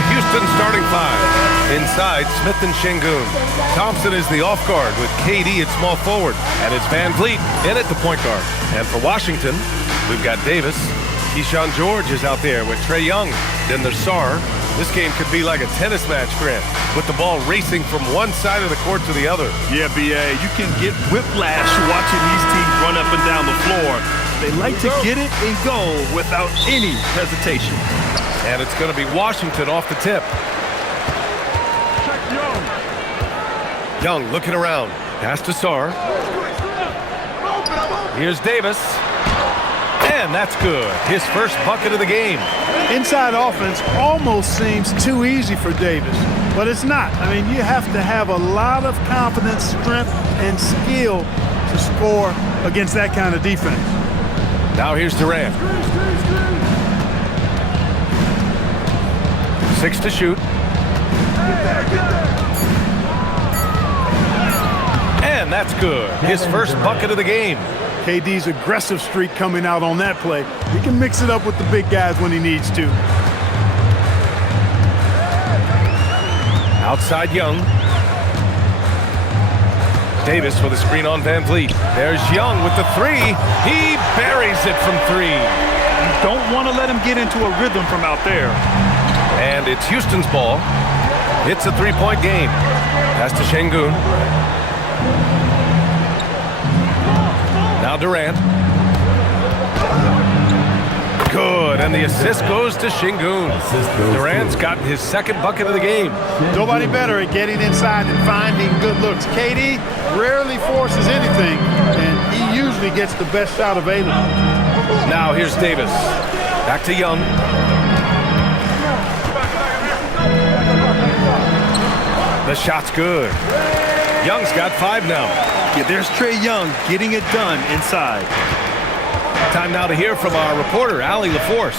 the Houston starting five. Inside, Smith and Şengün. Thompson is the off guard with KD at small forward. And it's Van Vliet in at the point guard. And for Washington, we've got Davis. Keyshawn George is out there with Trae Young. Then there's Sarr. This game could be like a tennis match, Grant, with the ball racing from one side of the court to the other. Yeah, B.A., you can get whiplash watching these teams run up and down the floor. They like to get it and go without any hesitation. And it's going to be Washington off the tip. Young looking around. Pass to Sarr. Here's Davis. And that's good. His first bucket of the game. Inside offense almost seems too easy for Davis, but it's not. I mean, you have to have a lot of confidence, strength, and skill to score against that kind of defense. Now here's Durant. 6 to shoot. And that's good. His first bucket of the game. KD's aggressive streak coming out on that play. He can mix it up with the big guys when he needs to. Outside Young. Davis with a screen on Van Vliet. There's Young with the three. He buries it from three. You don't want to let him get into a rhythm from out there. And it's Houston's ball. It's a three-point game. Pass to Şengün. Now Durant. Good, and the assist goes to Şengün. Durant's gotten his second bucket of the game. Nobody better at getting inside and finding good looks. KD rarely forces anything, and he usually gets the best shot available. Now here's Davis. Back to Young. The shot's good. Young's got 5 now. Yeah, there's Trae Young getting it done inside. Time now to hear from our reporter, Allie LaForce.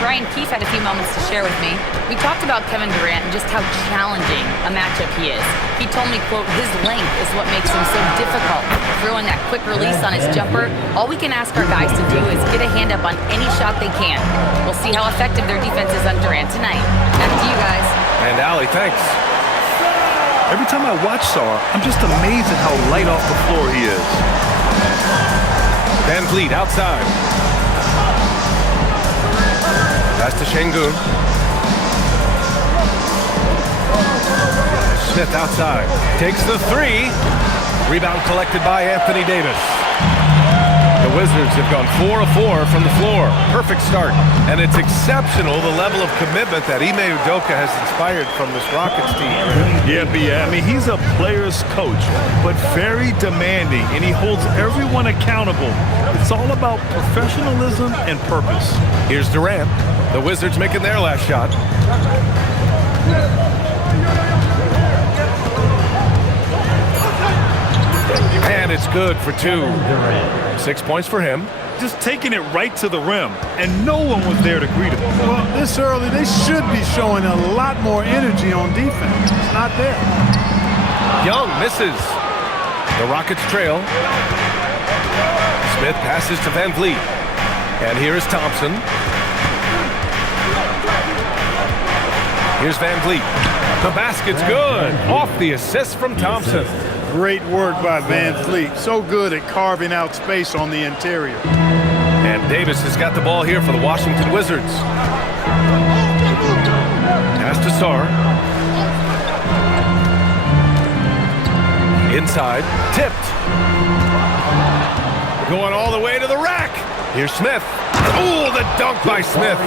Brian Keefe had a few moments to share with me. We talked about Kevin Durant and just how challenging a matchup he is. He told me, quote, his length is what makes him so difficult. Throwing that quick release on his jumper, all we can ask our guys to do is get a hand up on any shot they can. We'll see how effective their defense is on Durant tonight. Back to you guys. And Allie, thanks. Every time I watch Sarr, I'm just amazed at how light off the floor he is. Van Vliet outside. Pass to Şengün. Smith outside. Takes the three. Rebound collected by Anthony Davis. The Wizards have gone 4 of 4 from the floor. Perfect start. And it's exceptional the level of commitment that Ime Udoka has inspired from this Rockets team. Yeah, I mean, he's a player's coach, but very demanding, and he holds everyone accountable. It's all about professionalism and purpose. Here's Durant. The Wizards making their last shot. And it's good for 2. 6 points for him. Just taking it right to the rim, and no one was there to greet him. Well, this early, they should be showing a lot more energy on defense. It's not there. Young misses. The Rockets trail. Smith passes to Van Vliet. And here is Thompson. Here's Van Vliet. The basket's good. Off the assist from Thompson. Great work by Van Vliet. So good at carving out space on the interior. And Davis has got the ball here for the Washington Wizards. Pass to Sarr. Inside. Tipped. Going all the way to the rack. Here's Smith. Oh, the dunk by Smith.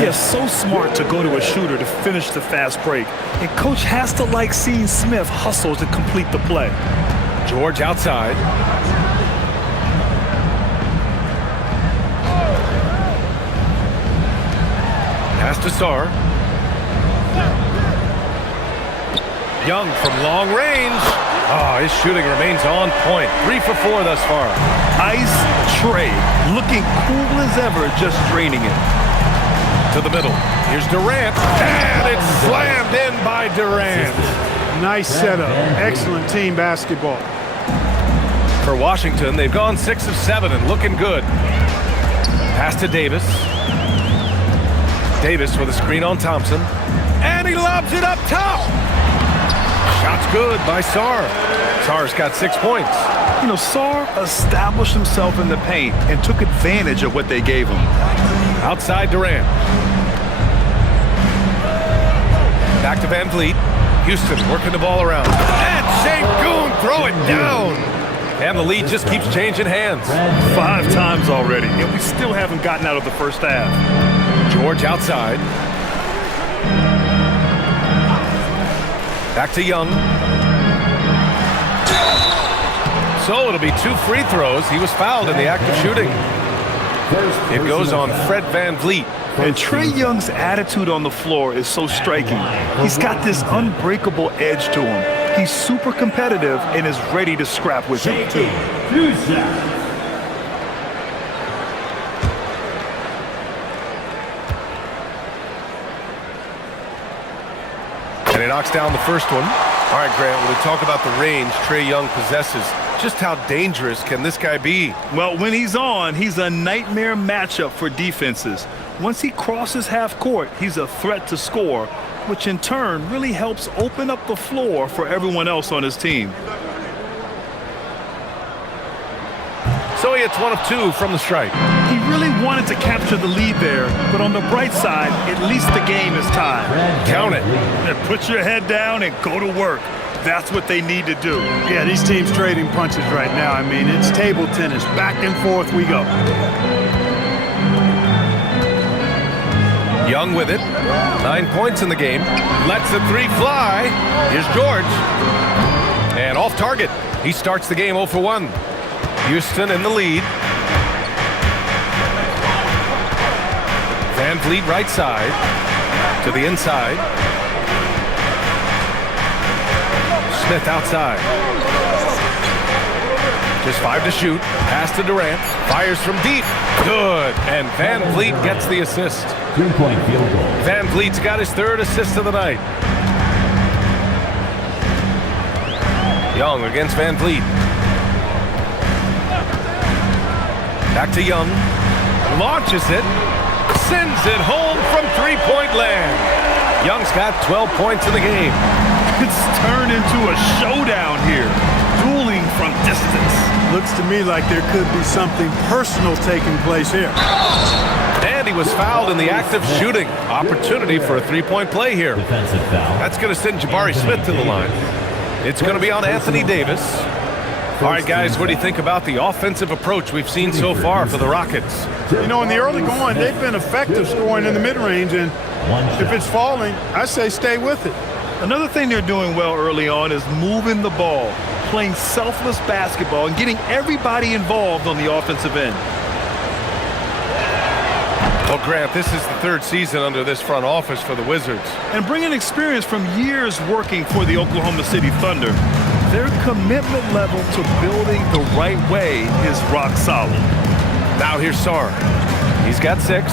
Yeah, so smart to go to a shooter to finish the fast break. And coach has to like seeing Smith hustle to complete the play. George outside. Pass to Sarr. Young from long range. Oh, his shooting remains on point. 3 for 4 thus far. Ice Trae, looking cool as ever, just draining it. To the middle. Here's Durant. And it's slammed in by Durant. Nice setup. Excellent team basketball. For Washington, they've gone 6 of 7 and looking good. Pass to Davis. Davis with a screen on Thompson. And he lobs it up top. Shot's good by Sarr. Sarr's got 6 points. You know, Sarr established himself in the paint and took advantage of what they gave him. Outside Durant. Back to Van Vliet. Houston working the ball around. And Sengun throw it down. And the lead just keeps changing hands. 5 times already, and we still haven't gotten out of the first half. George outside. Back to Young. So it'll be 2 free throws. He was fouled in the act of shooting. It goes on Fred Van Vliet. And Trae Young's attitude on the floor is so striking. He's got this unbreakable edge to him. He's super competitive and is ready to scrap with him, too. And he knocks down the first one. All right, Grant, when we talk about the range Trae Young possesses, just how dangerous can this guy be? Well, when he's on, he's a nightmare matchup for defenses. Once he crosses half court, he's a threat to score, which in turn really helps open up the floor for everyone else on his team. So he hits 1 of 2 from the stripe. He really wanted to capture the lead there, but on the bright side, at least the game is tied. Count it. Put your head down and go to work. That's what they need to do. Yeah, these teams trading punches right now. I mean, it's table tennis. Back and forth we go. Young with it. 9 points in the game. Lets the 3 fly. Here's George. And off target. He starts the game 0 for 1. Houston in the lead. Van Vliet right side. To the inside. Smith outside. Just 5 to shoot. Pass to Durant. Fires from deep. Good. And Van Vliet gets the assist. 3-point field goal. Van Vliet's got his 3rd assist of the night. Young against Van Vliet. Back to Young. Launches it. Sends it home from 3-point land. Young's got 12 points in the game. It's turned into a showdown here. Dueling from distance. Looks to me like there could be something personal taking place here. And he was fouled in the act of shooting. Opportunity for a 3-point play here. Defensive foul. That's going to send Jabari Smith to the line. It's going to be on Anthony Davis. All right, guys, what do you think about the offensive approach we've seen so far for the Rockets? You know, in the early going, they've been effective scoring in the mid-range, and if it's falling, I say stay with it. Another thing they're doing well early on is moving the ball, playing selfless basketball, and getting everybody involved on the offensive end. Well, Grant, this is the 3rd season under this front office for the Wizards. And bringing experience from years working for the Oklahoma City Thunder, their commitment level to building the right way is rock solid. Now here's Sarr. He's got 6.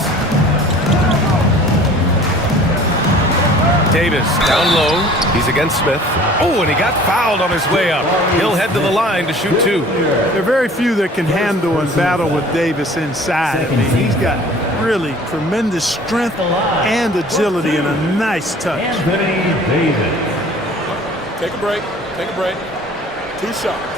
Davis down low. He's against Smith. Oh, and he got fouled on his way up. He'll head to the line to shoot 2. There are very few that can handle and battle with Davis inside. I mean, he's got really tremendous strength and agility and a nice touch. Anthony Davis. Take a break. Take a break. 2 shots.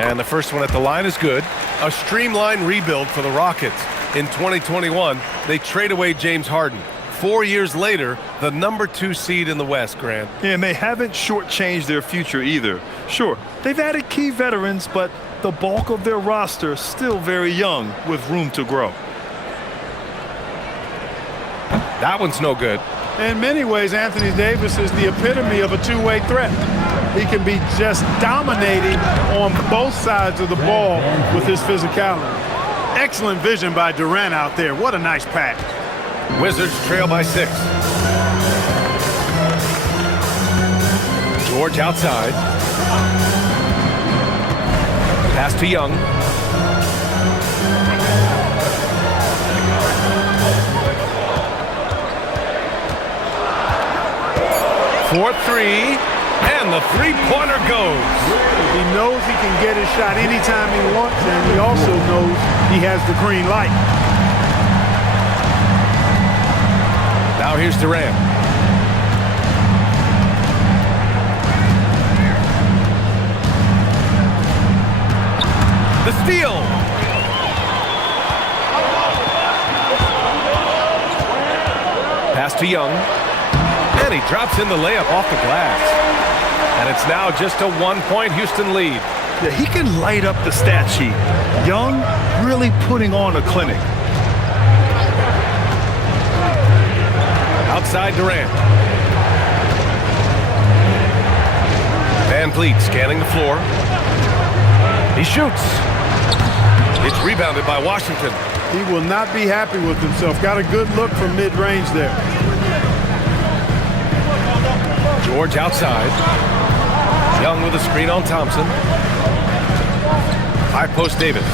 And the first one at the line is good. A streamlined rebuild for the Rockets. In 2021, they trade away James Harden. 4 years later, the number 2 seed in the West, Grant. And they haven't shortchanged their future either. Sure, they've added key veterans, but the bulk of their roster is still very young with room to grow. That one's no good. In many ways, Anthony Davis is the epitome of a two-way threat. He can be just dominating on both sides of the ball with his physicality. Excellent vision by Durant out there. What a nice pass. Wizards trail by 6. George outside. Pass to Young. For 3. And And the three-pointer goes. He knows he can get his shot anytime he wants, and he also knows he has the green light. Now here's Durant. The steal. Pass to Young. And he drops in the layup off the glass. And it's now just a one-point Houston lead. Yeah, he can light up the stat sheet. Young really putting on a clinic. Outside Durant. Van Vliet scanning the floor. He shoots. It's rebounded by Washington. He will not be happy with himself. Got a good look from mid-range there. George outside. Young with a screen on Thompson. High post Davis.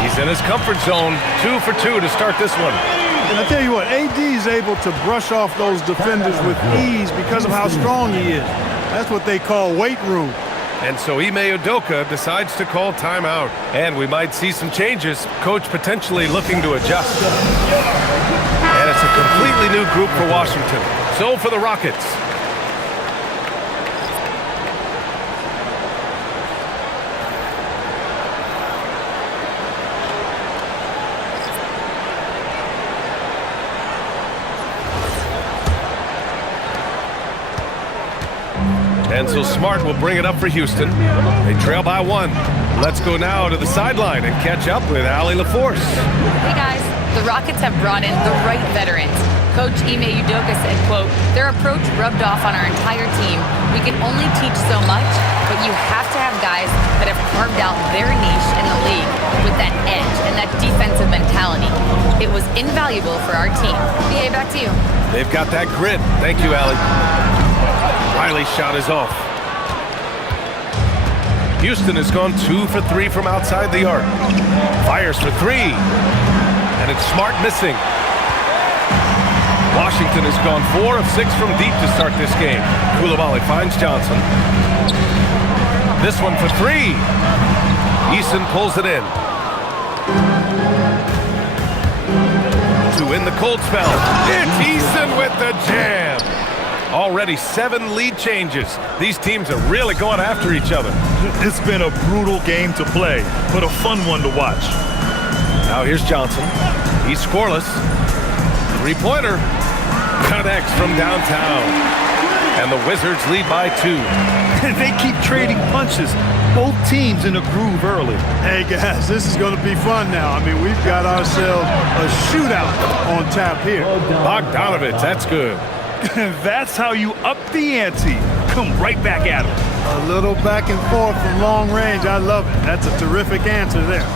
He's in his comfort zone. 2 for 2 to start this one. And I tell you what, AD is able to brush off those defenders with ease because of how strong he is. That's what they call weight room. And so Ime Udoka decides to call timeout. And we might see some changes. Coach potentially looking to adjust. And it's a completely new group for Washington. So for the Rockets. And so Smart will bring it up for Houston. They trail by 1. Let's go now to the sideline and catch up with Allie LaForce. Hey guys, the Rockets have brought in the right veterans. Coach Ime Udoka said, quote, their approach rubbed off on our entire team. We can only teach so much, but you have to have guys that have carved out their niche in the league with that edge and that defensive mentality. It was invaluable for our team. BA, back to you. They've got that grit. Thank you, Allie. Riley's shot is off. Houston has gone 2 for 3 from outside the arc. Fires for 3. And it's Smart missing. Washington has gone 4 of 6 from deep to start this game. Coulibaly finds Johnson. This one for 3. Eason pulls it in. To win the cold spell. It's Eason with the jam. Already 7 lead changes. These teams are really going after each other. It's been a brutal game to play, but a fun one to watch. Now here's Johnson. He's scoreless. Three-pointer. Connects from downtown. And the Wizards lead by 2. They keep trading punches. Both teams in a groove early. Hey guys, this is going to be fun now. I mean, we've got ourselves a shootout on tap here. Bogdanovich, that's good. That's how you up the ante. Come right back at him. A little back and forth from long range. I love it. That's a terrific answer there.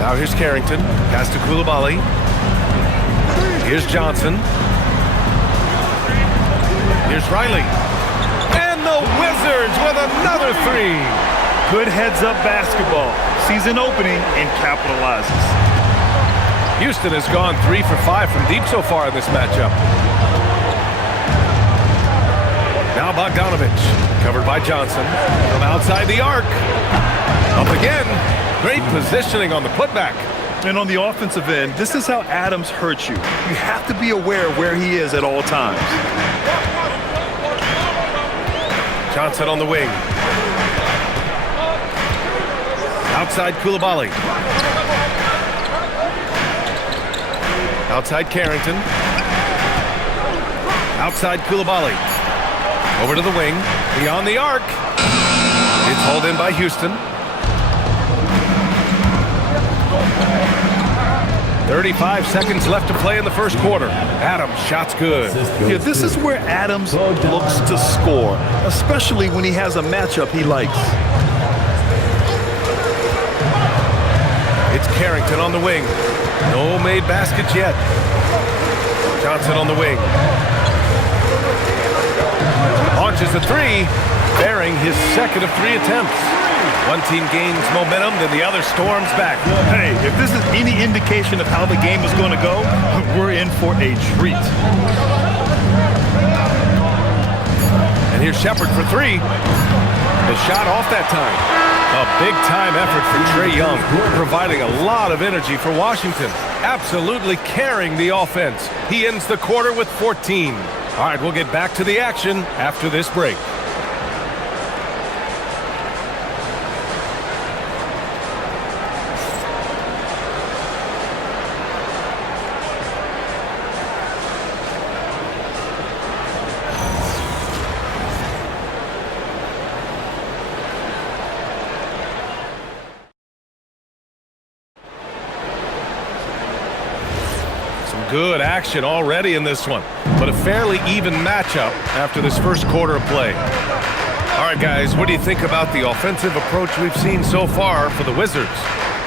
Now here's Carrington. Pass to Coulibaly. Here's Johnson. Here's Riley. And the Wizards with another 3. Good heads-up basketball. Season opening and capitalizes. Houston has gone 3 for 5 from deep so far in this matchup. Now Bogdanovich, covered by Johnson, from outside the arc. Up again. Great positioning on the putback. And on the offensive end, this is how Adams hurts you. You have to be aware of where he is at all times. Johnson on the wing. Outside Coulibaly. Outside Carrington. Outside Coulibaly. Over to the wing. Beyond the arc. It's hauled in by Houston. 35 seconds left to play in the first quarter. Adams, shot's good. Yeah, this is where Adams looks to score, especially when he has a matchup he likes. It's Carrington on the wing. No made baskets yet. Johnson on the wing. Launches a 3, bearing his second of 3 attempts. One team gains momentum, then the other storms back. Hey, if this is any indication of how the game is going to go, we're in for a treat. And here's Shepard for three. The shot off that time. A big-time effort for Trae Young, providing a lot of energy for Washington. Absolutely carrying the offense. He ends the quarter with 14. All right, we'll get back to the action after this break. Good action already in this one, but a fairly even matchup after this first quarter of play. All right, guys, what do you think about the offensive approach we've seen so far for the Wizards?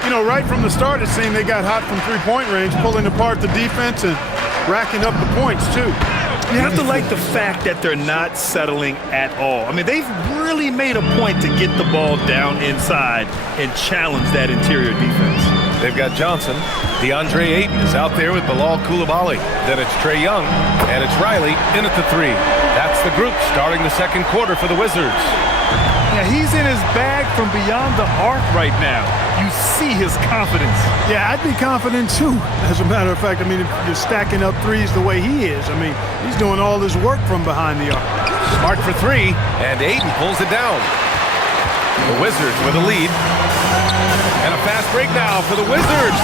You know, right from the start, it seemed they got hot from three-point range, pulling apart the defense and racking up the points, too. You have to like the fact that they're not settling at all. I mean, they've really made a point to get the ball down inside and challenge that interior defense. They've got Johnson. DeAndre Ayton is out there with Bilal Coulibaly. Then it's Trae Young, and it's Riley in at the three. That's the group starting the second quarter for the Wizards. Yeah, he's in his bag from beyond the arc right now. You see his confidence. Yeah, I'd be confident, too, as a matter of fact. I mean, if you're stacking up threes the way he is, I mean, he's doing all his work from behind the arc. Smart for three, and Ayton pulls it down. The Wizards with a lead. And a fast break now for the Wizards.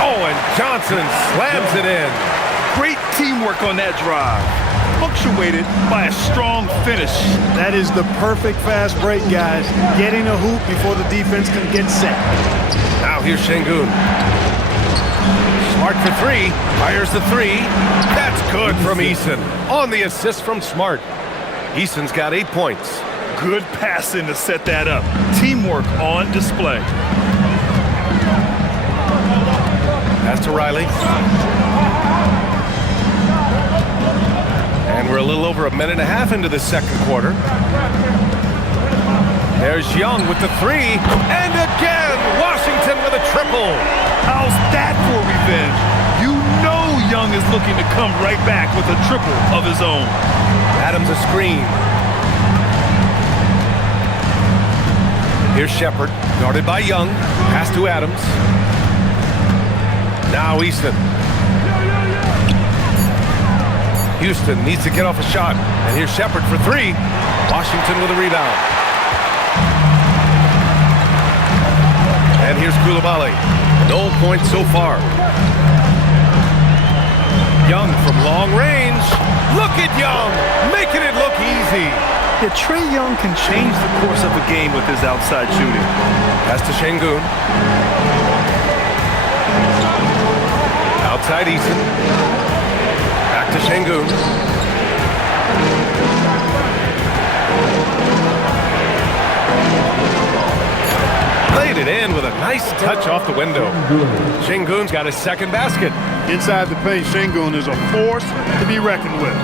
Oh, and Johnson slams it in. Great teamwork on that drive. Punctuated by a strong finish. That is the perfect fast break, guys. Getting a hoop before the defense can get set. Now here's Şengün. Smart for three. Fires the three. That's good from Eason. On the assist from Smart. Eason's got 8 points. Good passing to set that up. Teamwork on display. Pass to Riley. And we're a little over a minute and a half into the second quarter. There's Young with the three. And again, Washington with a triple. How's that for revenge? You know Young is looking to come right back with a triple of his own. Adams a screen. Here's Shepard, guarded by Young. Pass to Adams. Now Easton. Houston needs to get off a shot. And here's Shepard for three. Washington with a rebound. And here's Coulibaly. No points so far. Young from long range. Look at Young, making it look easy. Yeah, Trae Young can change the course of a game with his outside shooting. Pass to Şengün. Outside Eason. Back to Şengün. Played it in with a nice touch off the window. Şengün's got his second basket. Inside the paint, Şengün is a force to be reckoned with.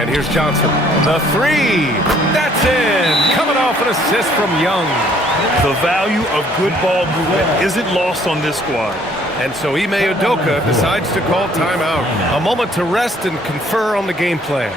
And here's Johnson. The three. That's in. Coming off an assist from Young. The value of good ball movement isn't lost on this squad. And so Ime Udoka decides to call timeout. A moment to rest and confer on the game plan.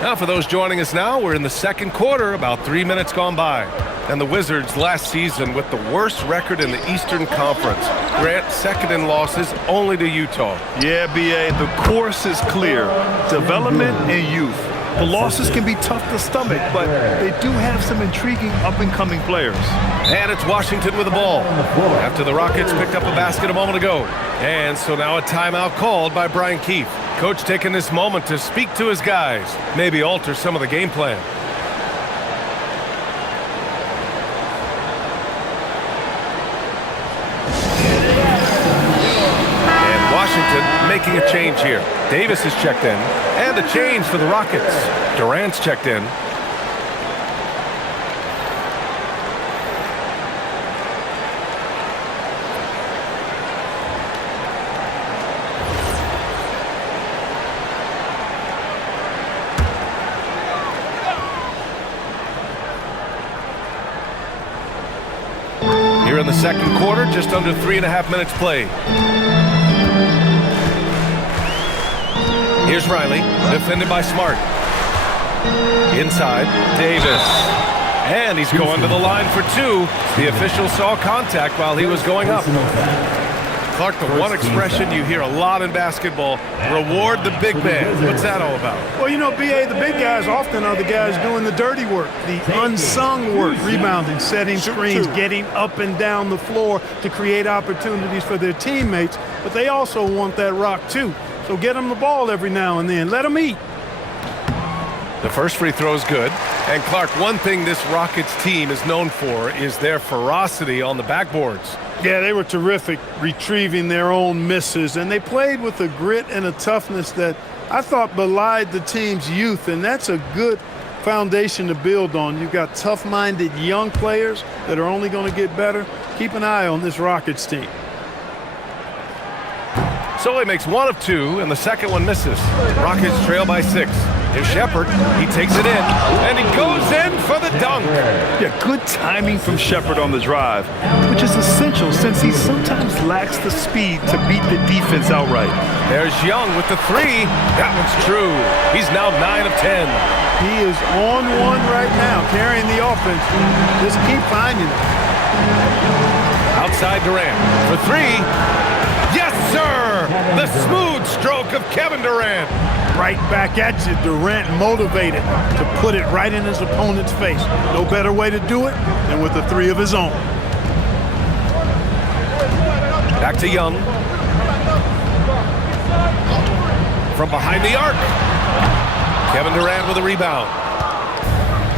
Now, for those joining us now, we're in the second quarter, about 3 minutes gone by. And the Wizards last season with the worst record in the Eastern Conference. Grant second in losses only to Utah. Yeah, B.A., the course is clear. Development and youth. The losses can be tough to stomach, but they do have some intriguing up-and-coming players. And it's Washington with the ball. After the Rockets picked up a basket a moment ago. And so now a timeout called by Brian Keefe. Coach taking this moment to speak to his guys, maybe alter some of the game plan. And Washington making a change here. Davis is checked in, and a change for the Rockets. Durant's checked in. Here in the second quarter, just under 3.5 minutes played. Here's Riley, defended by Smart. Inside, Davis. And he's going to the line for two. The official saw contact while he was going up. Clark, the one expression you hear a lot in basketball, reward the big man. What's that all about? Well, you know, B.A., the big guys often are the guys doing the dirty work, the unsung work, rebounding, setting screens, getting up and down the floor to create opportunities for their teammates. But they also want that rock, too. So get them the ball every now and then. Let them eat. The first free throw is good. And Clark, one thing this Rockets team is known for is their ferocity on the backboards. Yeah, they were terrific retrieving their own misses, and they played with a grit and a toughness that I thought belied the team's youth, and that's a good foundation to build on. You've got tough-minded young players that are only going to get better. Keep an eye on this Rockets team. So he makes one of two, and the second one misses. Rockets trail by 6. Here's Shepard. He takes it in, and he goes in for the dunk. Yeah, good timing from Shepard on the drive, which is essential since he sometimes lacks the speed to beat the defense outright. There's Young with the three. That one's true. He's now 9 of 10. He is on one right now, carrying the offense. Just keep finding it. Outside Durant for three. Yes, sir! The smooth stroke of Kevin Durant. Right back at you, Durant motivated to put it right in his opponent's face. No better way to do it than with a three of his own. Back to Young. From behind the arc. Kevin Durant with a rebound.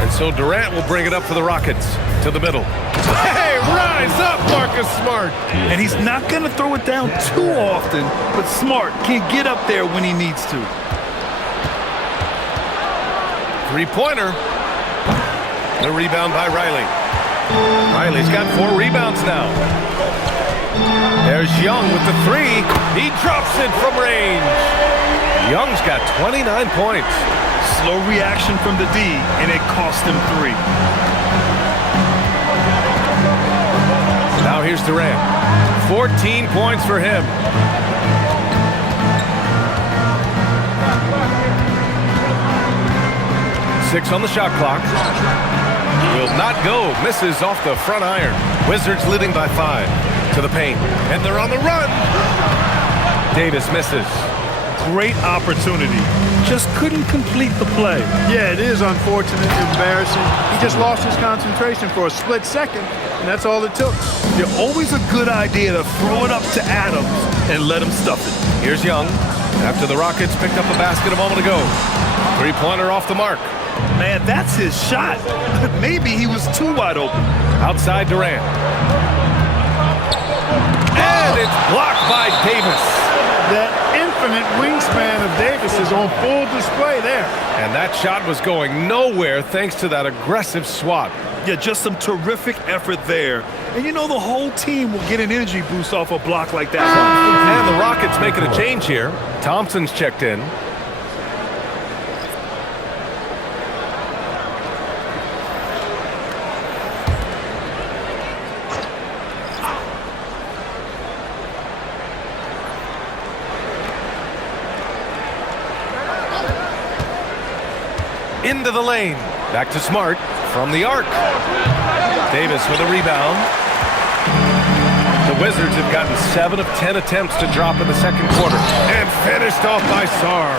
And so Durant will bring it up for the Rockets to the middle. Hey, rise up, Marcus Smart. And he's not going to throw it down too often, but Smart can get up there when he needs to. Three-pointer. The rebound by Riley. Riley's got 4 rebounds now. There's Young with the three. He drops it from range. Young's got 29 points. Slow reaction from the D, and it cost him 3. Now here's Durant. 14 points for him. Six on the shot clock. Will not go. Misses off the front iron. Wizards leading by 5 to the paint. And they're on the run. Davis misses. Great opportunity. Just couldn't complete the play. Yeah, it is unfortunate, embarrassing. He just lost his concentration for a split second, and that's all it took. They're always a good idea to throw it up to Adams and let him stuff it. Here's Young. After the Rockets picked up a basket a moment ago. Three-pointer off the mark. Man, that's his shot. Maybe he was too wide open. Outside Durant. And it's blocked by Davis. That infinite wingspan of Davis is on full display there. And that shot was going nowhere thanks to that aggressive swat. Yeah, just some terrific effort there. And you know the whole team will get an energy boost off a block like that. And the Rockets making a change here. Thompson's checked in. Into the lane. Back to Smart from the arc. Davis with a rebound. The Wizards have gotten 7 of 10 attempts to drop in the second quarter. And finished off by Sarr.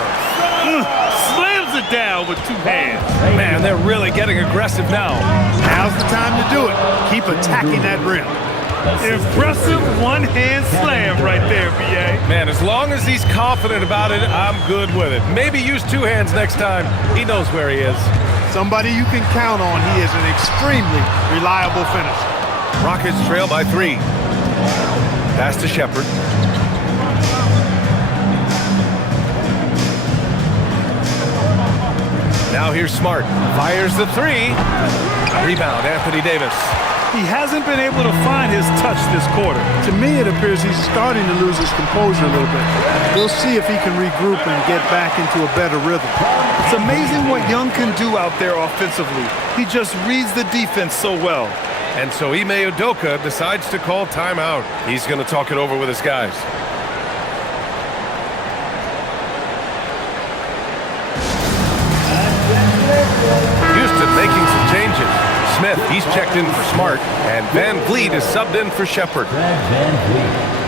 Slams it down with 2 hands. Man, they're really getting aggressive now. Now's the time to do it. Keep attacking that rim. Impressive one-hand slam right there, B.A. Man, as long as he's confident about it, I'm good with it. Maybe use 2 hands next time. He knows where he is. Somebody you can count on. He is an extremely reliable finisher. Rockets trail by 3. Pass to Shepard. Now here's Smart. Fires the three. Rebound, Anthony Davis. He hasn't been able to find his touch this quarter. To me, it appears he's starting to lose his composure a little bit. We'll see if he can regroup and get back into a better rhythm. It's amazing what Young can do out there offensively. He just reads the defense so well. And so Ime Udoka decides to call timeout. He's going to talk it over with his guys. Houston making some changes. Smith, he's checked in for Smart, and Van Vliet is subbed in for Shepard. Van Vliet.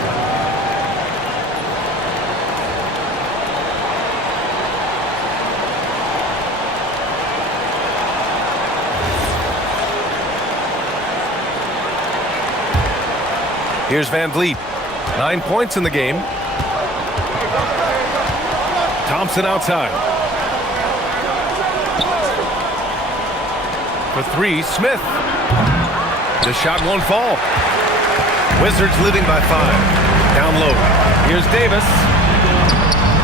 Here's Van Vliet. 9 points in the game. Thompson outside. For three, Smith. The shot won't fall. Wizards leading by 5. Down low. Here's Davis.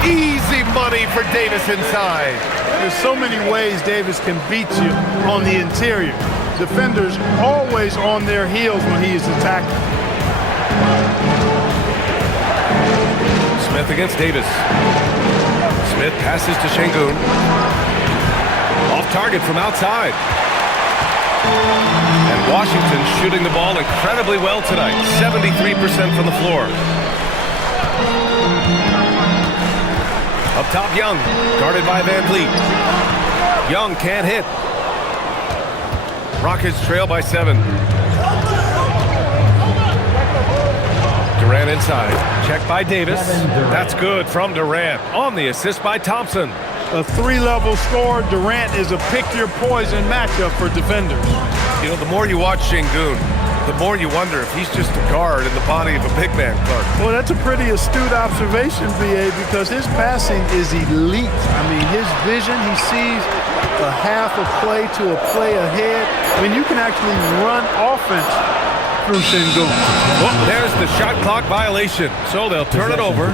Easy money for Davis inside. There's so many ways Davis can beat you on the interior. Defenders always on their heels when he is attacking. Smith against Davis. Smith passes to Şengün. Off target from outside. And Washington shooting the ball incredibly well tonight. 73% from the floor. Up top, Young. Guarded by Van Vliet. Young can't hit. Rockets trail by 7. Durant inside. Check by Davis. That's good from Durant. On the assist by Thompson. A 3-level score. Durant is a pick-your-poison matchup for defenders. You know, the more you watch Şengün, the more you wonder if he's just a guard in the body of a big man, Clark. Well, that's a pretty astute observation, VA, because his passing is elite. I mean, his vision, he sees a half a play to a play ahead. I mean, you can actually run offense through Şengün. Well, there's the shot clock violation, so they'll turn it over.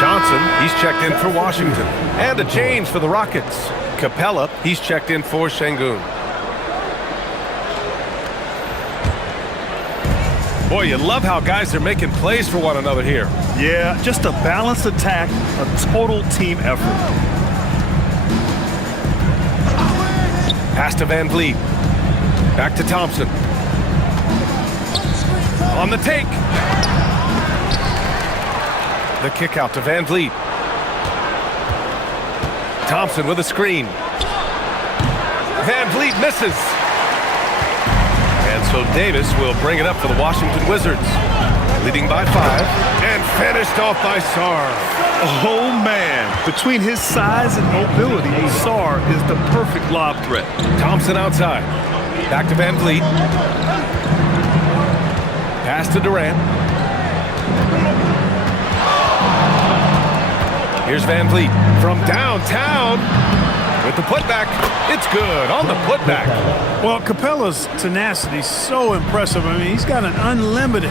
Johnson, he's checked in for Washington. And a change for the Rockets. Capella, he's checked in for Şengün. Boy, you love how guys are making plays for one another here. Yeah, just a balanced attack, a total team effort. Pass to Van Vliet. Back to Thompson. On the take. The kick out to Van Vliet. Thompson with a screen. Van Vliet misses. And so Davis will bring it up for the Washington Wizards. Leading by 5 and finished off by Sarr. Oh, man. Between his size and mobility, Sarr is the perfect lob threat. Thompson outside. Back to Van Vliet. Pass to Durant. Here's Van Vliet from downtown with the putback. It's good on the putback. Well, Capella's tenacity is so impressive. I mean, he's got an unlimited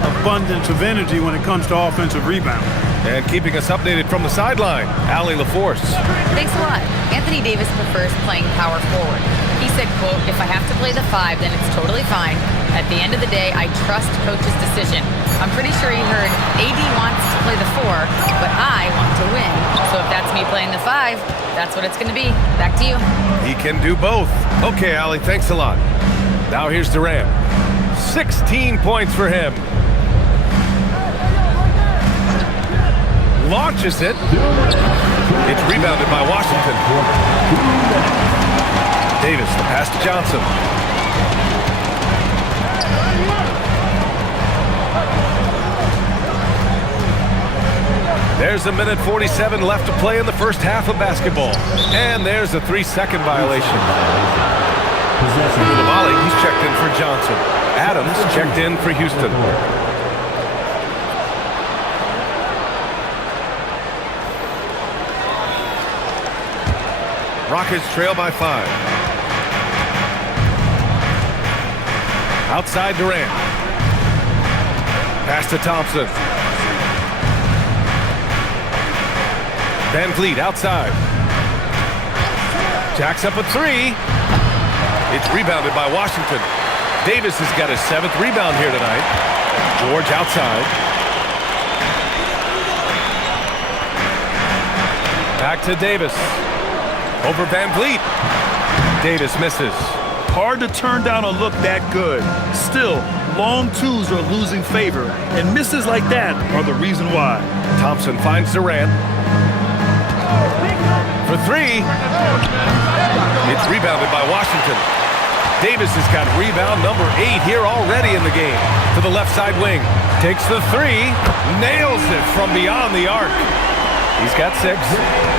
abundance of energy when it comes to offensive rebound. And keeping us updated from the sideline, Allie LaForce. Thanks a lot. Anthony Davis prefers playing power forward. He said, quote, "If I have to play the 5, then it's totally fine. At the end of the day, I trust coach's decision." I'm pretty sure he heard AD wants to play the 4, but I want to win. So if that's me playing the 5, that's what it's going to be. Back to you. He can do both. Okay, Allie, thanks a lot. Now here's Durant. 16 points for him. Launches it. It's rebounded by Washington. Davis, the pass to Johnson. There's a minute 47 left to play in the first half of basketball. And there's a 3-second violation. Lavalley, he's checked in for Johnson. Adams checked in for Houston. Rockets trail by 5. Outside Durant. Pass to Thompson. Van Vliet outside. Jacks up a three. It's rebounded by Washington. Davis has got his 7th rebound here tonight. George outside. Back to Davis. Over Van Vliet. Davis misses. Hard to turn down a look that good. Still, long twos are losing favor, and misses like that are the reason why. Thompson finds Durant. For three. It's rebounded by Washington. Davis has got rebound number 8 here already in the game. To the left side wing. Takes the three. Nails it from beyond the arc. He's got 6.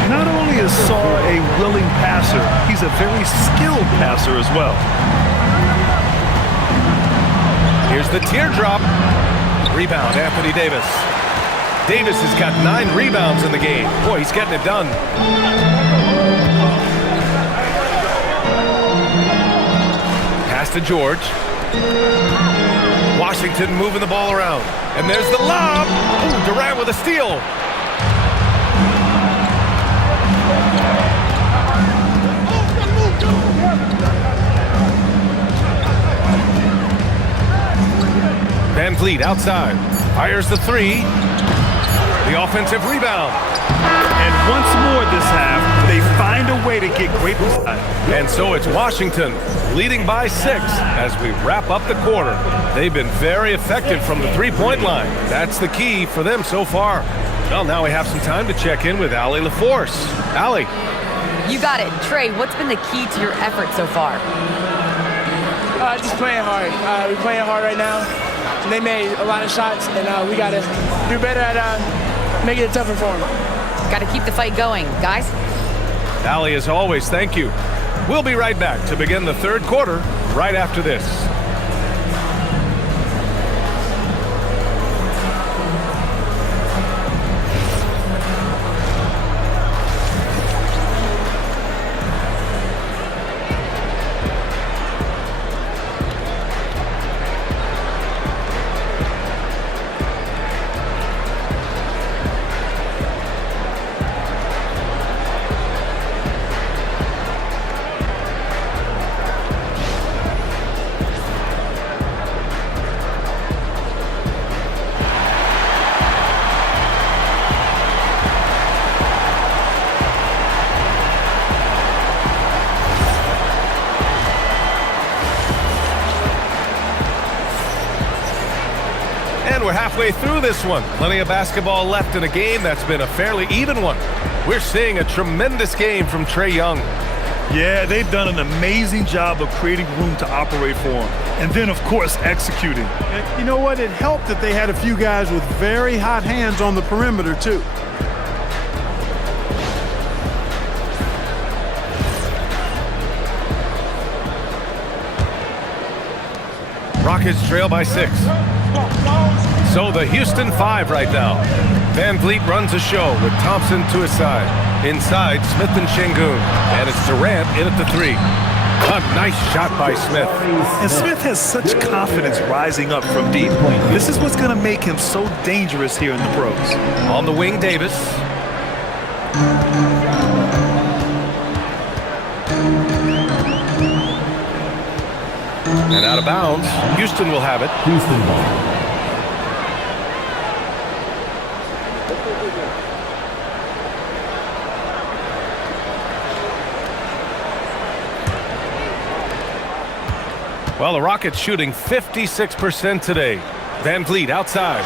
Not only is Saar a willing passer, he's a very skilled passer as well. Here's the teardrop. Rebound, Anthony Davis. Davis has got 9 rebounds in the game. Boy, he's getting it done. Pass to George. Washington moving the ball around. And there's the lob. Ooh, Durant with a steal. Van Vliet outside. Fires the three. The offensive rebound. And once more this half, they find a way to get great result. And so it's Washington leading by 6 as we wrap up the quarter. They've been very effective from the three-point line. That's the key for them so far. Well, now we have some time to check in with Allie LaForce. Allie. You got it. Trey, what's been the key to your effort so far? Just playing hard. We're playing hard right now. They made a lot of shots, and we got to do better at making it tougher for them. Got to keep the fight going. Guys? Allie, as always, thank you. We'll be right back to begin the third quarter right after this. We're halfway through this one. Plenty of basketball left in a game that's been a fairly even one. We're seeing a tremendous game from Trae Young. Yeah, they've done an amazing job of creating room to operate for him. And then, of course, executing. And you know what? It helped that they had a few guys with very hot hands on the perimeter, too. Rockets trail by 6. So the Houston 5 right now. Van Vliet runs a show with Thompson to his side. Inside, Smith and Şengün. And it's Durant in at the 3. A nice shot by Smith. And Smith has such confidence rising up from deep. This is what's going to make him so dangerous here in the pros. On the wing, Davis. And out of bounds. Houston will have it. Houston ball. Well, the Rockets shooting 56% today. Van Vliet outside.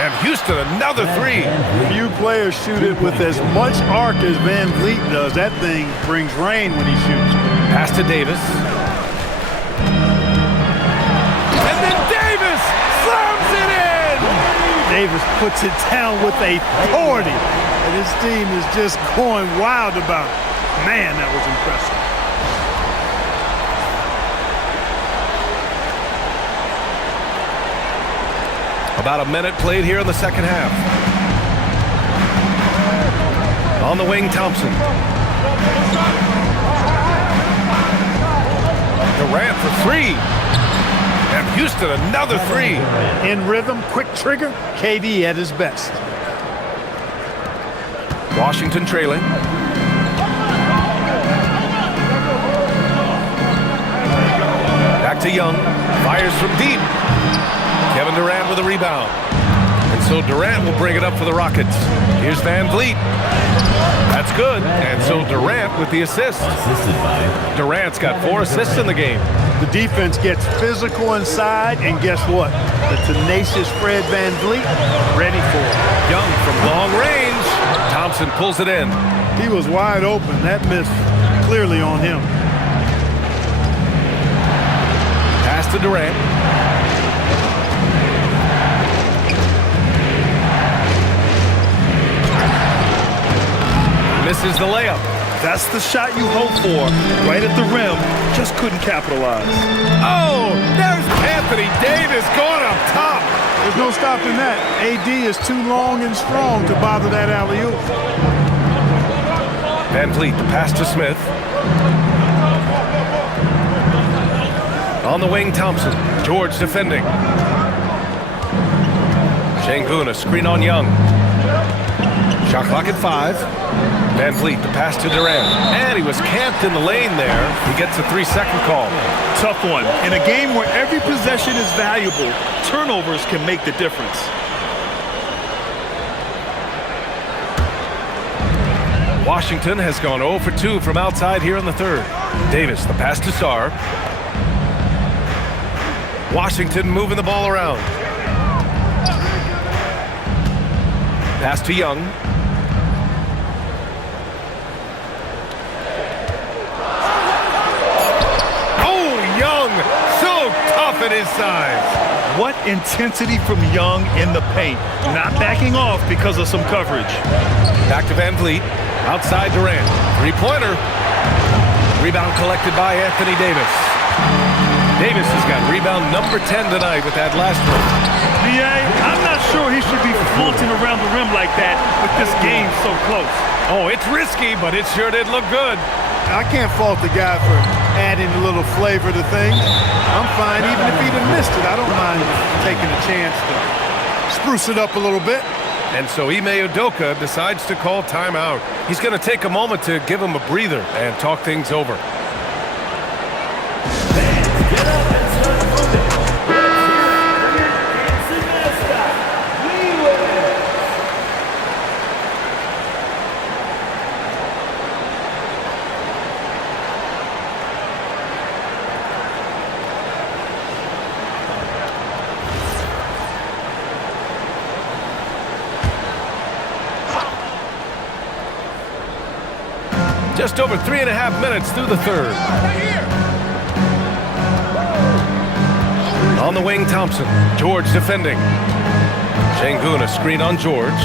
And Houston another 3. Few players shoot it with as much arc as Van Vliet does. That thing brings rain when he shoots. Pass to Davis. And then Davis slams it in! Davis puts it down with authority. And his team is just going wild about it. Man, that was impressive. About a minute played here in the second half. On the wing, Thompson. Durant for 3. And Houston another 3. In rhythm, quick trigger, KD at his best. Washington trailing. to Young. Fires from deep. Kevin Durant with a rebound. And so Durant will bring it up for the Rockets. Here's Van Vliet. That's good. And so Durant with the assist. Assisted by Durant's got 4 assists in the game. The defense gets physical inside, and guess what? The tenacious Fred Van Vliet ready for it. Young from long range. Thompson pulls it in. He was wide open. That missed clearly on him. Pass to Durant. Misses the layup. That's the shot you hope for. Right at the rim, just couldn't capitalize. Oh, there's Anthony Davis going up top. There's no stopping that. AD is too long and strong to bother that alley-oop. Van Vliet, the pass to Smith. On the wing, Thompson. George defending. Şengün, a screen on Young. Shot clock at 5. Van Vliet, the pass to Durant. And he was camped in the lane there. He gets a 3-second call. Tough one. In a game where every possession is valuable, turnovers can make the difference. Washington has gone 0 for 2 from outside here in the third. Davis, the pass to Sarr. Washington moving the ball around. Pass to Young. Oh, Young, so tough at his size. What intensity from Young in the paint. Not backing off because of some coverage. Back to Van Vliet. Outside Durant. 3-pointer. Rebound collected by Anthony Davis. Davis has got rebound number 10 tonight with that last one. B.A., I'm not sure he should be flaunting around the rim like that with this game so close. Oh, it's risky, but it sure did look good. I can't fault the guy for adding a little flavor to things. I'm fine even if he'd have missed it. I don't mind taking a chance to spruce it up a little bit. And so Ime Udoka decides to call timeout. He's going to take a moment to give him a breather and talk things over. Just over 3.5 minutes through the third. On the wing, Thompson. George defending. Şengün, a screen on George.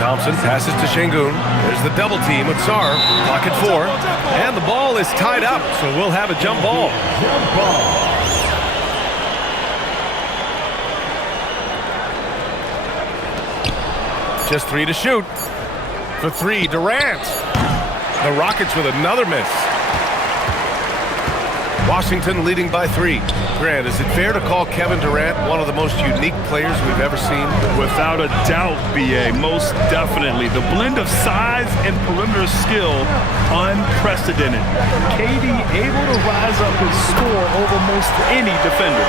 Thompson passes to Şengün. There's the double team with Sarr. Clock at 4. And the ball is tied up, so we'll have a jump ball. Just 3 to shoot. For 3, Durant. The Rockets with another miss. Washington leading by 3. Grant, is it fair to call Kevin Durant one of the most unique players we've ever seen? Without a doubt, B.A., most definitely. The blend of size and perimeter skill, unprecedented. KD able to rise up and score over most any defender.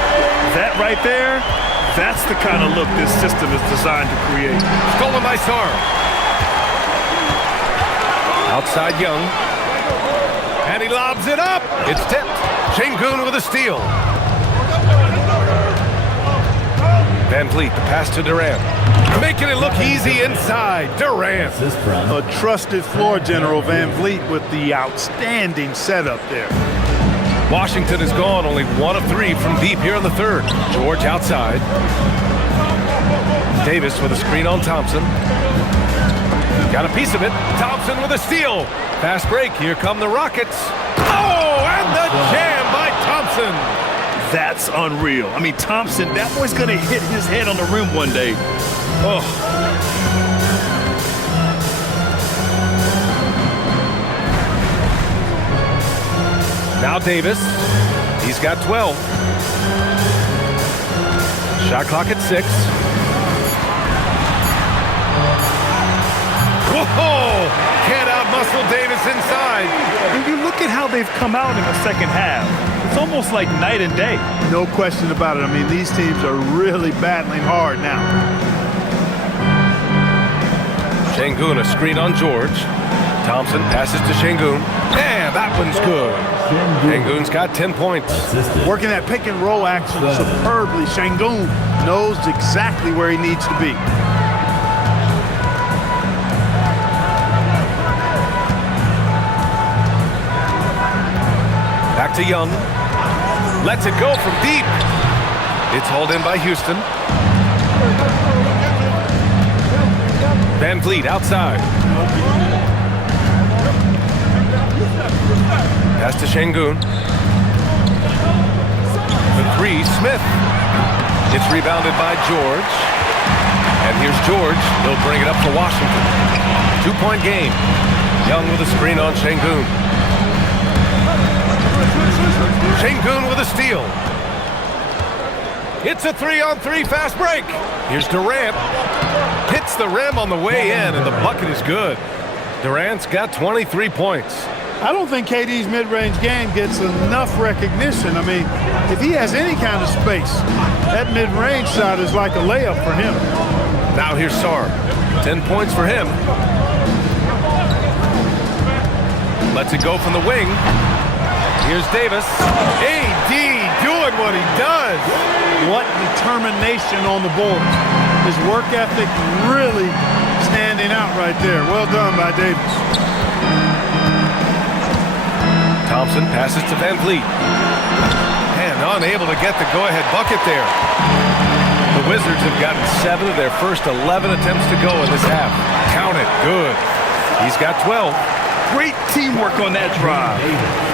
That right there, that's the kind of look this system is designed to create. Stolen by Sarr. Outside Young. And he lobs it up. It's tipped. Şengün with a steal. Van Vliet, the pass to Durant. Making it look easy inside. Durant. A trusted floor general, Van Vliet, with the outstanding setup there. Washington has gone only 1 of 3 from deep here in the third. George outside. Davis with a screen on Thompson. Got a piece of it. Thompson with a steal. Fast break. Here come the Rockets. Oh, and the jam by Thompson. That's unreal. I mean, Thompson, that boy's going to hit his head on the rim one day. Oh. Now Davis. He's got 12. Shot clock at 6. Whoa! Can't outmuscle Davis inside. When you look at how they've come out in the second half, it's almost like night and day. No question about it. I mean, these teams are really battling hard now. Şengün, a screen on George. Thompson passes to Şengün. And that one's good. Şengün's got 10 points. Working that pick and roll action superbly. Şengün knows exactly where he needs to be. Back to Young. Lets it go from deep. It's hauled in by Houston. Van Vliet outside. Pass to Şengün. The three, Smith. It's rebounded by George. And here's George. He'll bring it up for Washington. 2-point game. Young with a screen on Şengün. Şengün with a steal. It's a 3-on-3 fast break. Here's Durant. Hits the rim on the way in, and the bucket is good. Durant's got 23 points. I don't think KD's mid-range game gets enough recognition. I mean, if he has any kind of space, that mid-range shot is like a layup for him. Now here's Sarr. 10 points for him. Lets it go from the wing. Here's Davis. AD doing what he does. What determination on the boards. His work ethic really standing out right there. Well done by Davis. Thompson passes to Van Vliet. And unable to get the go-ahead bucket there. The Wizards have gotten 7 of their first 11 attempts to go in this half. Count it. Good. He's got 12. Great teamwork on that drive,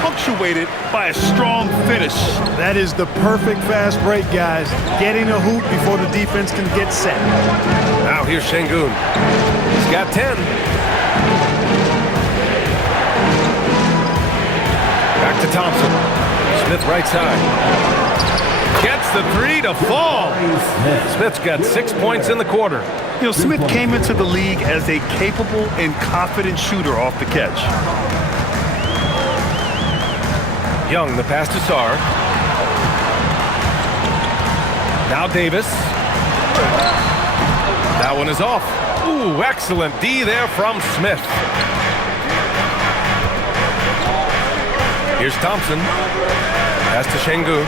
punctuated by a strong finish. That is the perfect fast break, guys. Getting a hoop before the defense can get set. Now here's Şengün. He's got 10. Back to Thompson. Smith right side. Gets the three to fall. Smith's got 6 points in the quarter. You know, Smith came into the league as a capable and confident shooter off the catch. Young, the pass to Sarr. Now Davis. That one is off. Ooh, excellent D there from Smith. Here's Thompson. Pass to Şengün.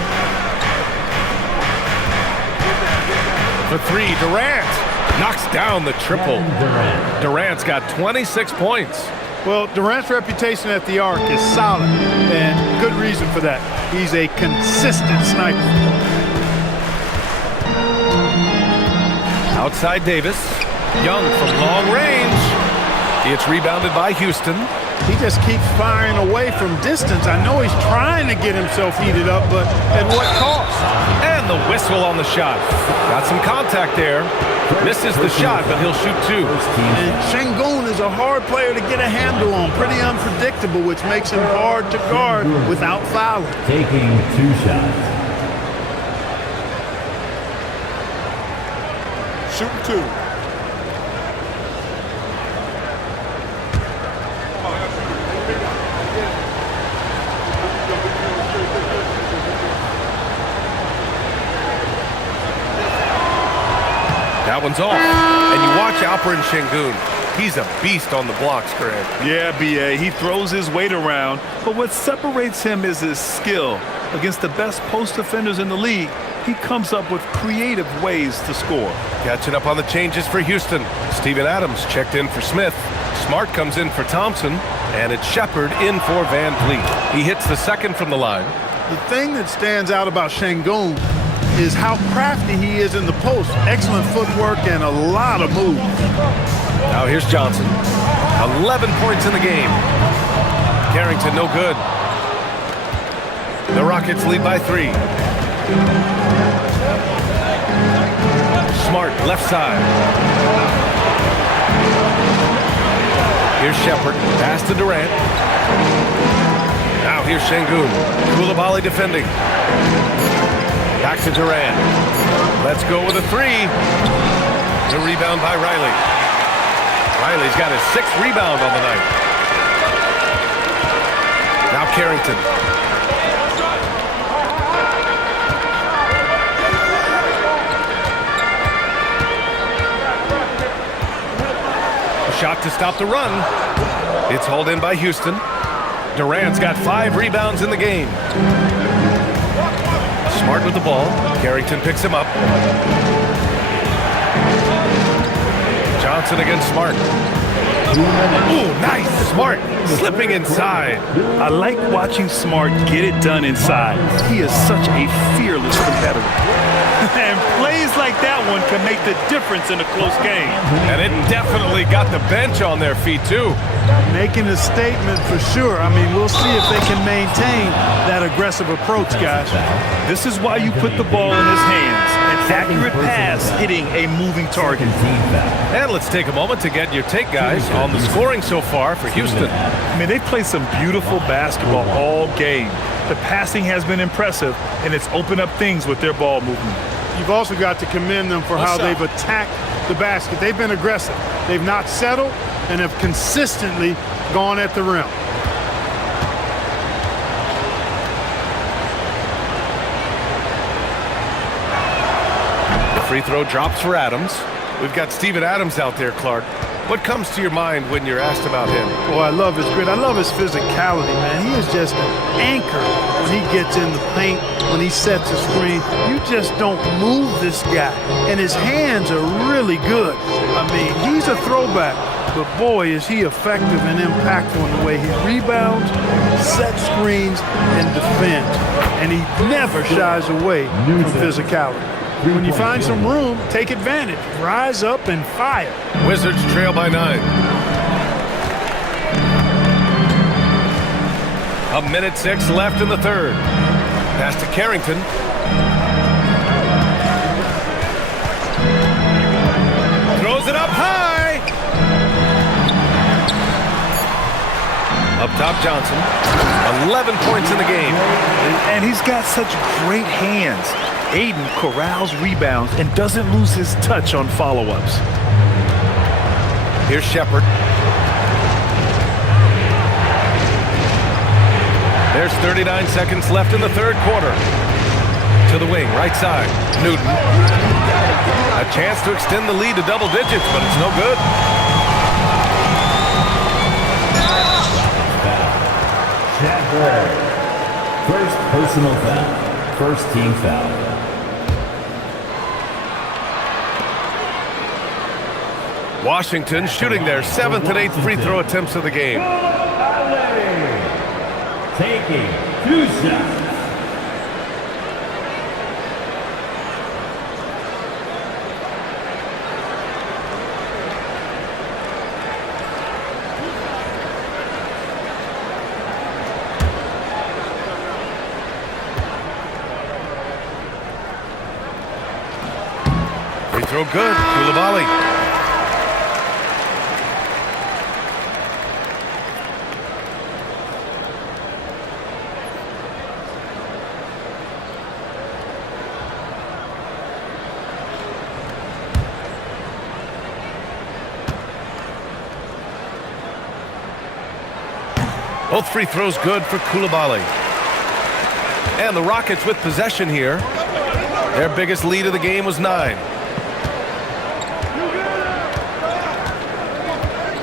For three, Durant. Knocks down the triple. Durant's got 26 points. Well, Durant's reputation at the arc is solid, and good reason for that. He's a consistent sniper. Outside Davis. Young from long range. It's rebounded by Houston. He just keeps firing away from distance. I know he's trying to get himself heated up, but at what cost? And the whistle on the shot. Got some contact there. Misses the shot, but he'll shoot 2. And Şengün is a hard player to get a handle on. Pretty unpredictable, which makes him hard to guard without fouling. Taking 2 shots. Shooting 2. That one's off. And you watch Alperen Şengün. He's a beast on the blocks, Greg. Yeah, B.A., he throws his weight around, but what separates him is his skill. Against the best post defenders in the league, he comes up with creative ways to score. Catching up on the changes for Houston. Steven Adams checked in for Smith. Smart comes in for Thompson. And it's Shepard in for Van Vliet. He hits the second from the line. The thing that stands out about Şengün is how crafty he is in the post. Excellent footwork and a lot of moves. Now here's Johnson. 11 points in the game. Carrington no good. The Rockets lead by 3. Smart left side. Here's Shepard. Pass to Durant. Now here's Şengün. Koulibaly defending. Back to Durant. Let's go with a 3. The rebound by Riley. Riley's got his 6th rebound on the night. Now Carrington. A shot to stop the run. It's hauled in by Houston. Durant's got 5 rebounds in the game. Smart with the ball. Carrington picks him up. Johnson against Smart. Ooh, nice. Smart slipping inside. I like watching Smart get it done inside. He is such a fearless competitor. And plays like that one can make the difference in a close game. And it definitely got the bench on their feet, too. Making a statement for sure. I mean, we'll see if they can maintain that aggressive approach, guys. This is why you put the ball in his hands. An accurate pass hitting a moving target. And let's take a moment to get your take, guys, on the scoring so far for Houston. I mean, they've played some beautiful basketball all game. The passing has been impressive, and it's opened up things with their ball movement. You've also got to commend them for how they've attacked the basket. They've been aggressive. They've not settled and have consistently gone at the rim. The free throw drops for Adams. We've got Steven Adams out there, Clark. What comes to your mind when you're asked about him? Oh, I love his grit. I love his physicality, man. He is just an anchor when he gets in the paint, when he sets a screen. You just don't move this guy. And his hands are really good. I mean, he's a throwback. But boy, is he effective and impactful in the way he rebounds, sets screens, and defends. And he never shies away from physicality. When you find some room, take advantage. Rise up and fire. Wizards trail by 9. 1:06 left in the third. Pass to Carrington. Throws it up high. Up top, Johnson. 11 points in the game. And he's got such great hands. Aiden corrals rebounds and doesn't lose his touch on follow-ups. Here's Shepard. There's 39 seconds left in the third quarter. To the wing, right side. Newton. A chance to extend the lead to double digits, but it's no good. First personal foul. First team foul. Washington shooting their 7th and 8th free throw attempts of the game. Taking 2 shots. Free throw good. Koulibaly. Both free throws good for Koulibaly. And the Rockets with possession here. Their biggest lead of the game was 9.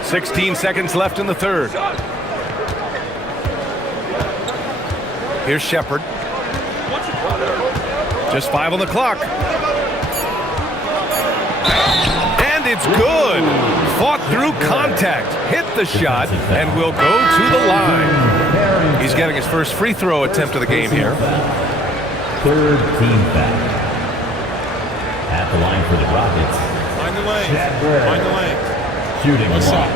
16 seconds left in the third. Here's Shepard. Just 5 on the clock. And it's good. Fought through contact, hit the shot, and will go to the line. He's getting his first free throw attempt of the game here. Third team foul. At the line for the Rockets. Find the lane. Find the lane. Shooting What's one. up?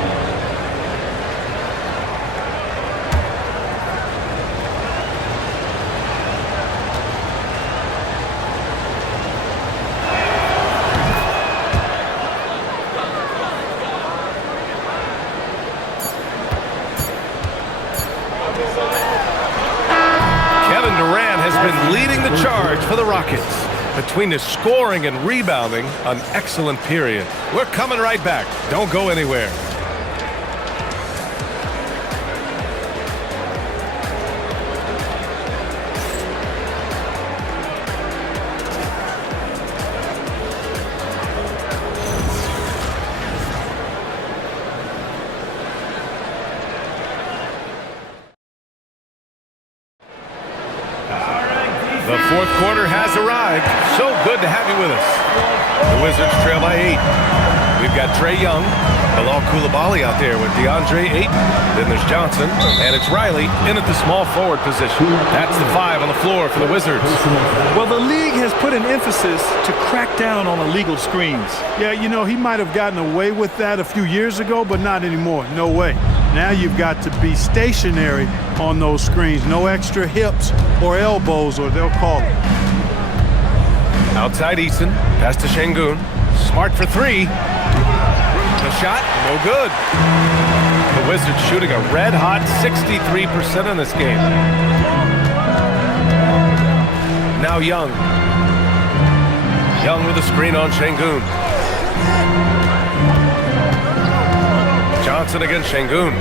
Kevin Durant has been leading the charge for the Rockets. Between his scoring and rebounding, an excellent period. We're coming right back. Don't go anywhere. with us. The Wizards trail by 8. We've got Trey Young, Bilal Coulibaly out there with DeAndre Ayton. Then there's Johnson, and it's Riley in at the small forward position. That's the 5 on the floor for the Wizards. Well, the league has put an emphasis to crack down on illegal screens. Yeah, you know, he might have gotten away with that a few years ago, but not anymore. No way. Now you've got to be stationary on those screens. No extra hips or elbows, or they'll call it. Outside Eason, pass to Şengün. Smart for 3. The shot, no good. The Wizards shooting a red-hot 63% in this game. Now Young. Young with a screen on Şengün. Johnson against Şengün.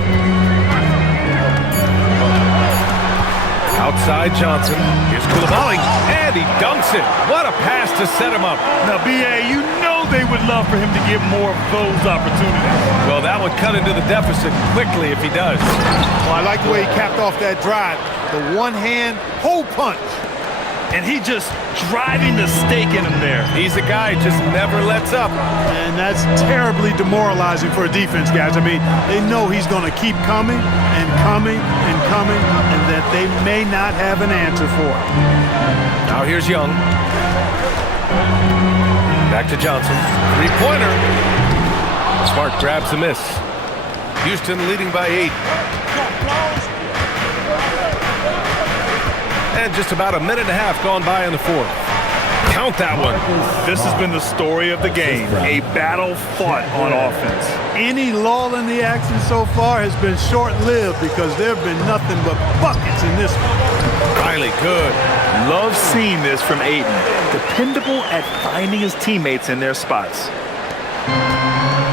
Outside Johnson. Here's Coulibaly, and he dunks it. What a pass to set him up. Now, B.A., you know they would love for him to get more of those opportunities. Well, that would cut into the deficit quickly if he does. Well, I like the way he capped off that drive. The one-hand hole punch. And he just driving the stake in him there. He's a guy who just never lets up. And that's terribly demoralizing for a defense, guys. I mean, they know he's going to keep coming and coming and coming, and that they may not have an answer for it. Now here's Young. Back to Johnson. Three-pointer. Smart grabs a miss. Houston leading by 8. And just about a minute and a half gone by in the 4th. Count that one. This has been the story of the game. A battle fought on offense. Any lull in the action so far has been short-lived because there have been nothing but buckets in this one. Riley, good. Love seeing this from Ayton. Dependable at finding his teammates in their spots.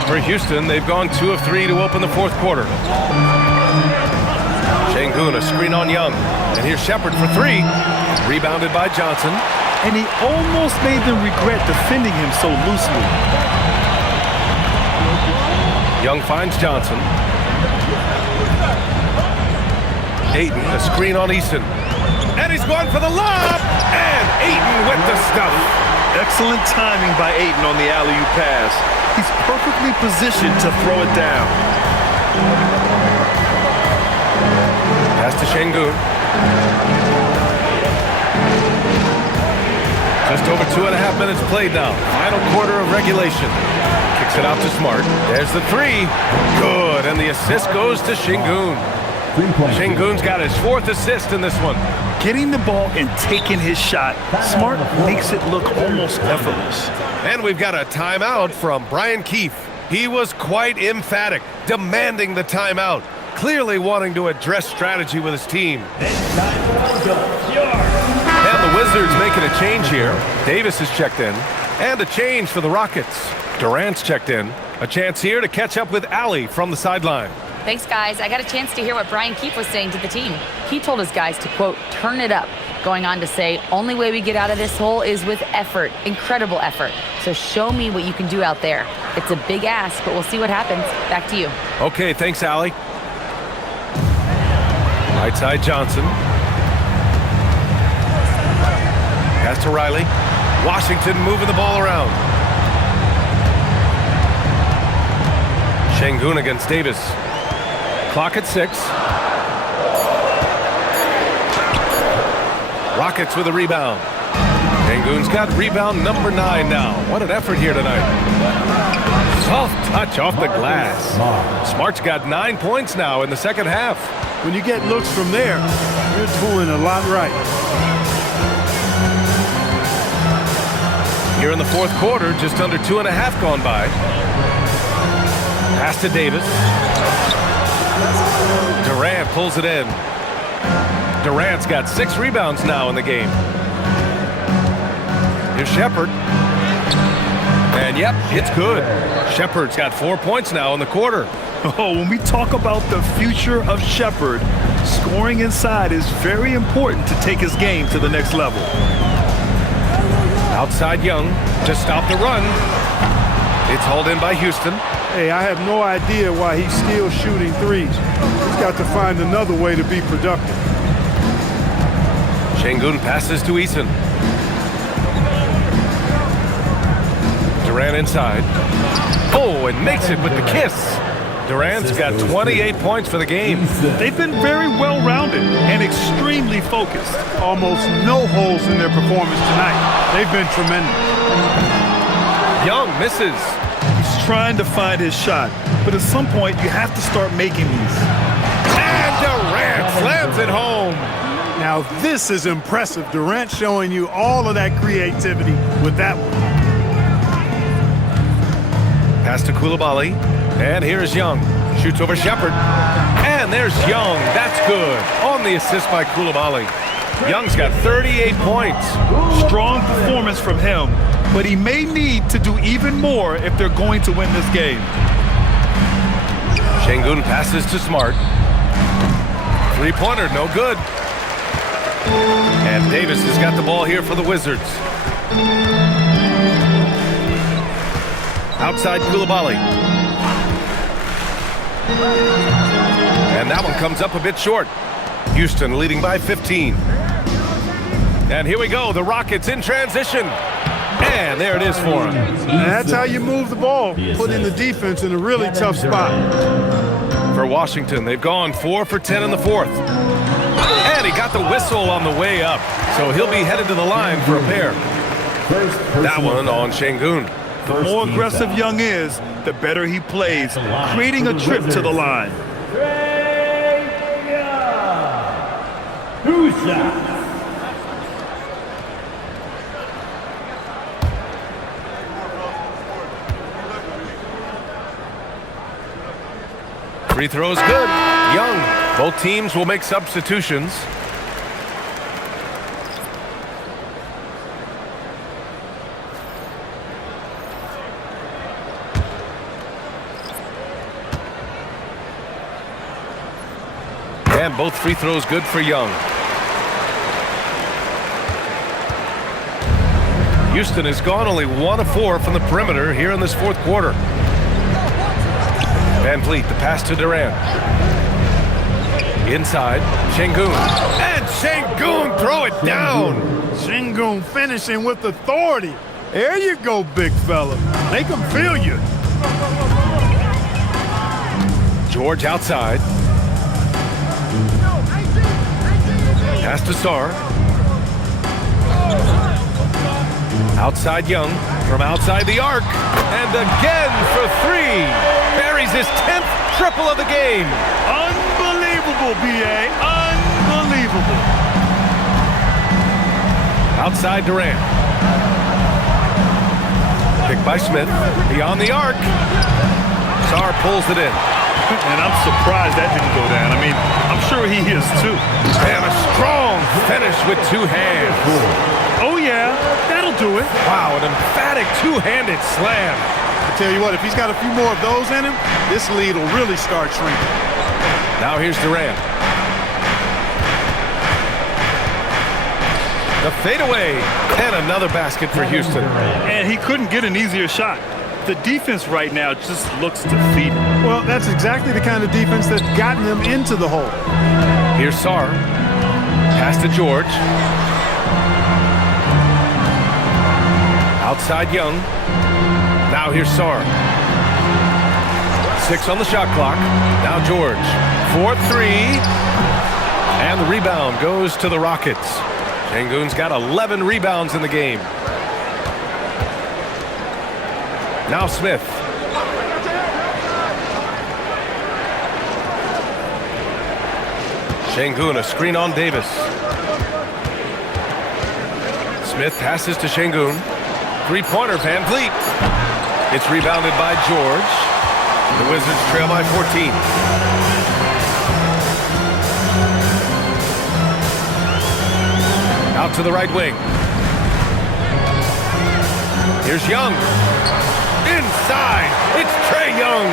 For Houston, they've gone 2 of 3 to open the 4th quarter. Şengün, a screen on Young. And here's Shepherd for 3. Rebounded by Johnson. And he almost made them regret defending him so loosely. Young finds Johnson. Ayton, a screen on Eason. And he's going for the lob! And Ayton with the stuff. Excellent timing by Ayton on the alley-oop pass. He's perfectly positioned to throw it down. Pass to Şengün. Just over 2.5 minutes played now. Final quarter of regulation. Kicks it out to Smart. There's the 3. Good. And the assist goes to Şengün. Şengün's got his 4th assist in this one. Getting the ball and taking his shot, Smart makes it look almost effortless. And we've got a timeout from Brian Keefe. He was quite emphatic, demanding the timeout, clearly wanting to address strategy with his team. And the Wizards making a change here. Davis has checked in. And a change for the Rockets. Durant's checked in. A chance here to catch up with Allie from the sideline. Thanks, guys. I got a chance to hear what Brian Keefe was saying to the team. He told his guys to, quote, turn it up, going on to say, only way we get out of this hole is with effort, incredible effort. So show me what you can do out there. It's a big ask, but we'll see what happens. Back to you. Okay, thanks, Allie. Right side Johnson. Pass to Riley. Washington moving the ball around. Şengün against Davis. Clock at 6. Rockets with a rebound. Şengün's got rebound number 9 now. What an effort here tonight. Soft touch off the glass. Smart's got 9 points now in the second half. When you get looks from there, you're doing a lot right. Here in the 4th quarter, just under 2.5 gone by. Pass to Davis. Durant pulls it in. Durant's got 6 rebounds now in the game. Here's Shepherd. And yep, it's good. Shepherd's got 4 points now in the quarter. Oh, when we talk about the future of Shepherd, scoring inside is very important to take his game to the next level. Outside Young to stop the run. It's hauled in by Houston. Hey, I have no idea why he's still shooting threes. He's got to find another way to be productive. Şengün passes to Eason. Durant inside. Oh, and makes it with the kiss. Durant's got 28 points for the game. They've been very well-rounded and extremely focused. Almost no holes in their performance tonight. They've been tremendous. Young misses. He's trying to find his shot, but at some point you have to start making these. And Durant slams it home. Now this is impressive. Durant showing you all of that creativity with that one. Pass to Coulibaly. And here's Young. Shoots over Shepard. And there's Young. That's good. On the assist by Coulibaly. Young's got 38 points. Strong performance from him, but he may need to do even more if they're going to win this game. Şengün passes to Smart. Three-pointer, no good. And Davis has got the ball here for the Wizards. Outside Coulibaly. And that one comes up a bit short. Houston leading by 15. And here we go, the Rockets in transition. And there it is for him. And that's how you move the ball, putting the defense in a really tough spot. For Washington, they've gone 4 for 10 in the fourth. And he got the whistle on the way up. So he'll be headed to the line for a pair. That one on Şengün. The more aggressive Young is, the better he plays, creating a trip to the line. Free throws good. Young. Both teams will make substitutions. And both free throws good for Young. Houston has gone only 1 of 4 from the perimeter here in this fourth quarter. Van Vliet, the pass to Durant. Inside, Şengün. And Şengün throw it down. Şengün finishing with authority. There you go, big fella. Make them feel you. George outside. Pass to Sarr. Outside Young from outside the arc. And again for 3. Buries his 10th triple of the game. Unbelievable, B.A. Unbelievable. Outside Durant. Picked by Smith. Beyond the arc. Sarr pulls it in. And I'm surprised that didn't go down. I mean, I'm sure he is too. And a strong finish with 2 hands. Oh, yeah, that'll do it. Wow, an emphatic 2-handed slam. I tell you what, if he's got a few more of those in him, this lead will really start shrinking. Now here's Durant. The fadeaway. And another basket for Houston. And he couldn't get an easier shot. The defense right now just looks defeated. Well, that's exactly the kind of defense that's gotten them into the hole. Here's Sarr. Pass to George. Outside Young. Now here's Sarr. 6 on the shot clock. Now George. 4-3. And the rebound goes to the Rockets. Şengün's got 11 rebounds in the game. Now Smith. Şengün, a screen on Davis. Smith passes to Şengün. Three-pointer, Van Vliet. It's rebounded by George. The Wizards trail by 14. Out to the right wing. Here's Young. Inside, it's Trae Young.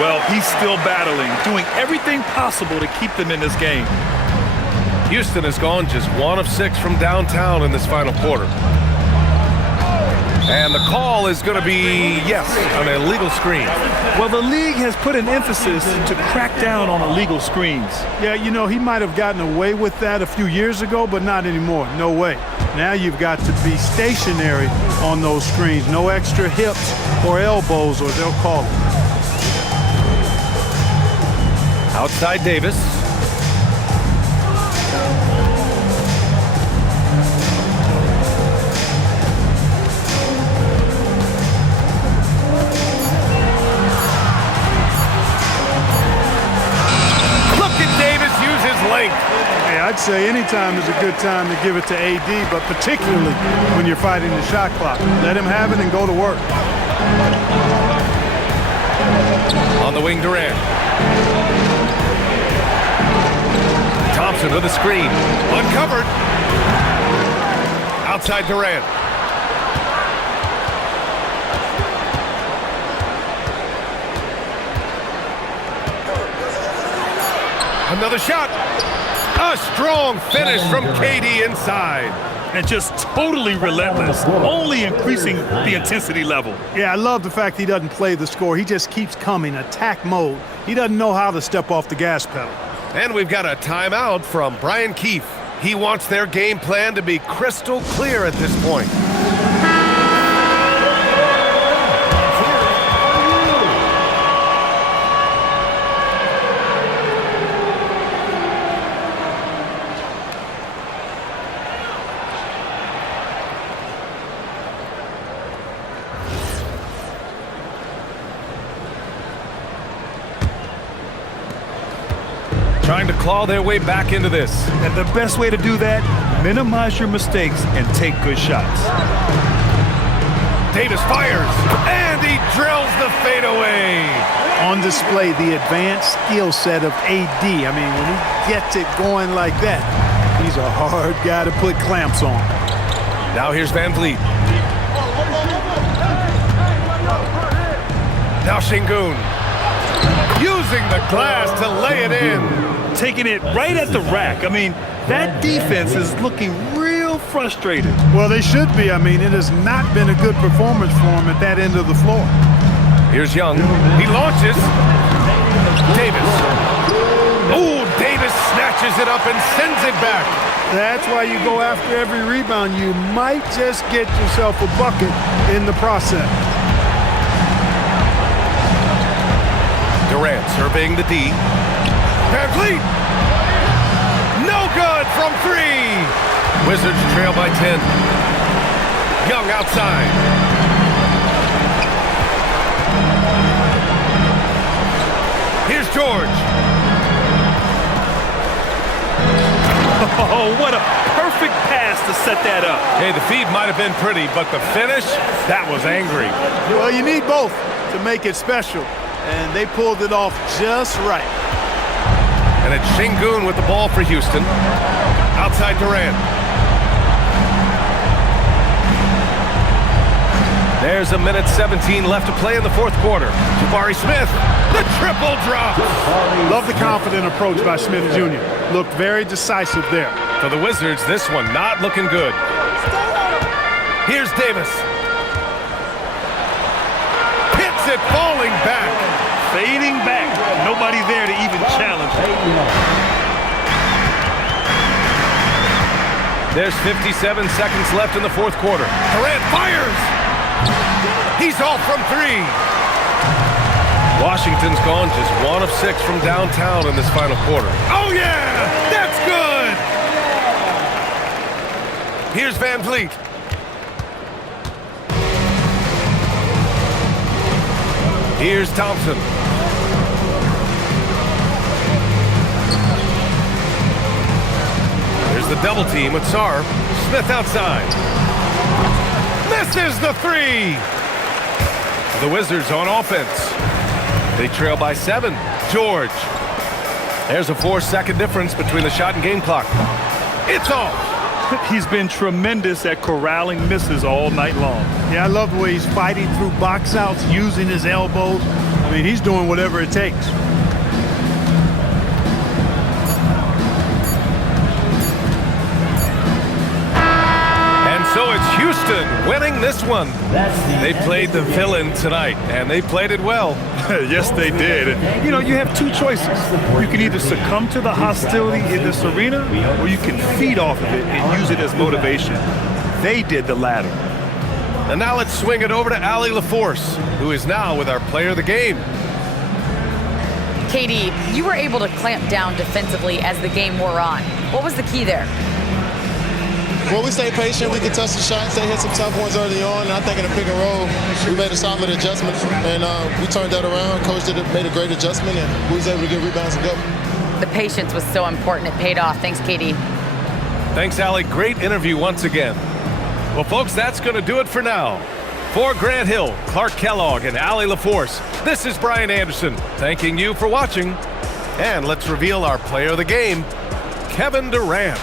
Well, he's still battling, doing everything possible to keep them in this game. Houston has gone just 1 of 6 from downtown in this final quarter. And the call is going to be, yes, an illegal screen. Well, the league has put an emphasis to crack down on illegal screens. Yeah, you know, he might have gotten away with that a few years ago, but not anymore. No way. Now you've got to be stationary on those screens. No extra hips or elbows, or they'll call it. Outside Davis. Look at Davis use his length. Hey, I'd say any time is a good time to give it to AD, but particularly when you're fighting the shot clock. Let him have it and go to work. On the wing, Durant. Thompson with a screen. Uncovered. Outside Durant. Another shot. A strong finish from KD inside. And just totally relentless, only increasing the intensity level. Yeah, I love the fact he doesn't play the score. He just keeps coming, attack mode. He doesn't know how to step off the gas pedal. And we've got a timeout from Brian Keefe. He wants their game plan to be crystal clear at this point. Trying to claw their way back into this. And the best way to do that, minimize your mistakes and take good shots. Davis fires, and he drills the fadeaway. On display, the advanced skill set of AD. I mean, when he gets it going like that, he's a hard guy to put clamps on. Now here's Van Vliet. Now Şengün. Using the glass to lay it in. Taking it right at the rack. I mean, that defense is looking real frustrated. Well, they should be. I mean, it has not been a good performance for him at that end of the floor. Here's Young. He launches. Davis. Oh, Davis snatches it up and sends it back. That's why you go after every rebound. You might just get yourself a bucket in the process. Durant surveying the D. Van Vliet. No good from three. Wizards trail by 10. Young outside. Here's George. Oh, what a perfect pass to set that up. Hey, the feed might have been pretty, but the finish, that was angry. Well, you need both to make it special, and they pulled it off just right. And it's Şengün with the ball for Houston. Outside Durant. There's a minute 17 left to play in the fourth quarter. Jabari Smith, the triple drop. Love the confident approach by Smith Jr. Looked very decisive there. For the Wizards, this one not looking good. Here's Davis. Hits it, falling back. Fading back. Nobody there to even challenge it. There's 57 seconds left in the fourth quarter. Durant fires. He's off from three. Washington's gone just 1 of 6 from downtown in this final quarter. Oh, yeah! That's good! Here's Van Vliet. Here's Thompson. There's the double team with Sarr. Smith outside. Misses the three. The Wizards on offense. They trail by 7. George. There's a 4-second difference between the shot and game clock. It's off. He's been tremendous at corralling misses all night long. Yeah, I love the way he's fighting through box outs, using his elbows. I mean, he's doing whatever it takes. And so it's Houston winning win this one. They played the villain tonight, and they played it well. Yes, they did. You know, you have two choices. You can either succumb to the hostility in this arena, or you can feed off of it and use it as motivation. They did the latter. And now let's swing it over to Allie LaForce, who is now with our player of the game. KD, you were able to clamp down defensively as the game wore on. What was the key there? Well, we stayed patient. We could touch the shots. They hit some tough ones early on. And I think in the pick and roll, we made a solid adjustment. And we turned that around. Coach made a great adjustment, and we was able to get rebounds and go. The patience was so important. It paid off. Thanks, KD. Thanks, Allie. Great interview once again. Well, folks, that's going to do it for now. For Grant Hill, Clark Kellogg, and Allie LaForce, this is Brian Anderson thanking you for watching. And let's reveal our player of the game, Kevin Durant.